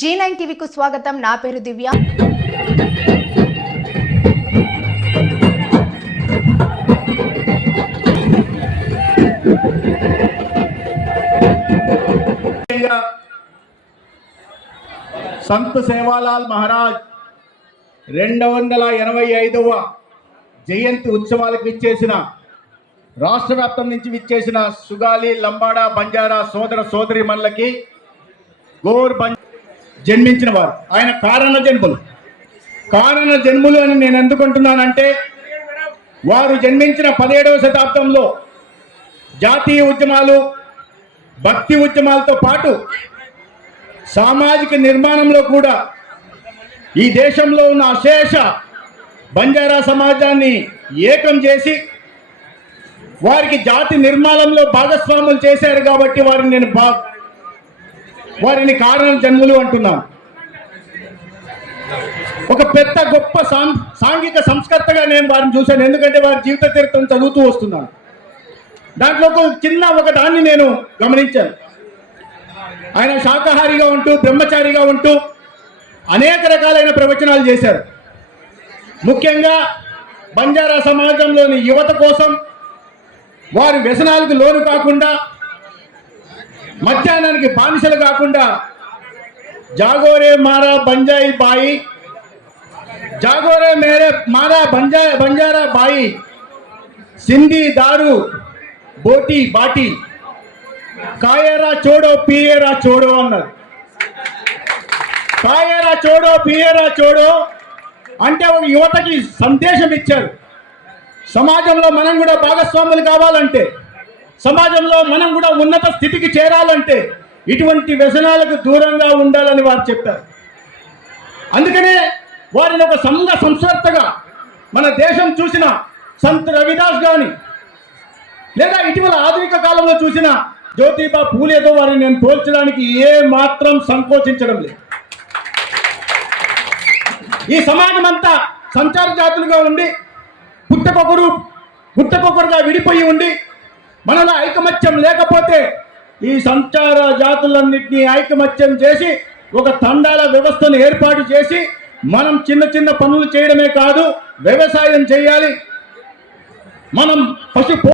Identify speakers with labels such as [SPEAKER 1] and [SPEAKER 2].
[SPEAKER 1] G nine టీవీకు స్వాగతం. నా పేరు దివ్య.
[SPEAKER 2] ముఖ్యంగా సంత్ సేవాలాల్ మహారాజ్ రెండు వందల ఎనభై ఐదవ జయంతి ఉత్సవాలకు విచ్చేసిన రాష్ట్ర వ్యాప్తం నుంచి విచ్చేసిన సుగాలి లంబాడా బంజారా సోదర సోదరి మనులకి గోర్ బం జన్మించిన వారు. ఆయన కారణ జన్ములు. కారణ జన్ములు అని నేను ఎందుకుంటున్నానంటే వారు జన్మించిన పదిహేడవ శతాబ్దంలో జాతీయ ఉద్యమాలు భక్తి ఉద్యమాలతో పాటు సామాజిక నిర్మాణంలో కూడా ఈ దేశంలో ఉన్న అశేష బంజారా సమాజాన్ని ఏకం చేసి వారికి జాతి నిర్మాణంలో భాగస్వాములు చేశారు కాబట్టి వారిని నేను బా వారిని కారణ జన్ములు అంటున్నాను ఒక పెద్ద గొప్ప సాం సాంఘిక సంస్కర్తగా నేను వారిని చూశాను. ఎందుకంటే వారి జీవిత చరిత్రను చదువుతూ వస్తున్నాను. దాంట్లో ఒక చిన్న ఒక దాన్ని నేను గమనించాను. ఆయన శాకాహారిగా ఉంటూ బ్రహ్మచారిగా ఉంటూ అనేక రకాలైన ప్రవచనాలు చేశారు. ముఖ్యంగా బంజారా సమాజంలోని యువత కోసం వారి వ్యసనాలకు లోను కాకుండా మధ్యాహ్నానికి బానిసలు కాకుండా జాగోరే మారా బంజాయి బాయి జాగోరే మేరే మారా బంజా బంజారా బాయి సింధీ దారు బోటి బాటి. కాయరా చోడో పియరా చోడో అన్నారు. కాయరా చోడో పియేరా చోడో అంటే ఒక యువతకి సందేశం ఇచ్చారు. సమాజంలో మనం కూడా భాగస్వాములు కావాలంటే సమాజంలో మనం కూడా ఉన్నత స్థితికి చేరాలంటే ఇటువంటి వ్యసనాలకు దూరంగా ఉండాలని వారు చెప్పారు. అందుకనే వారిని ఒక సంఘ సంస్కర్తగా మన దేశం చూసిన సంత్ రవిదాస్ గాని లేదా ఇటీవల ఆధునిక కాలంలో చూసిన జ్యోతిబా పూలేతో వారిని నేను పోల్చడానికి ఏ మాత్రం సంకోచించడం లేదు. ఈ సమాజం అంతా సంచార జాతులుగా ఉండి పుట్టకొకరు పుట్టకొకరుగా విడిపోయి ఉండి మనలో ఐకమత్యం లేకపోతే ఈ సంచార జాతులన్నింటినీ ఐకమత్యం చేసి ఒక తండాల వ్యవస్థను ఏర్పాటు చేసి మనం చిన్న చిన్న పనులు చేయడమే కాదు వ్యవసాయం చేయాలి. మనం పశు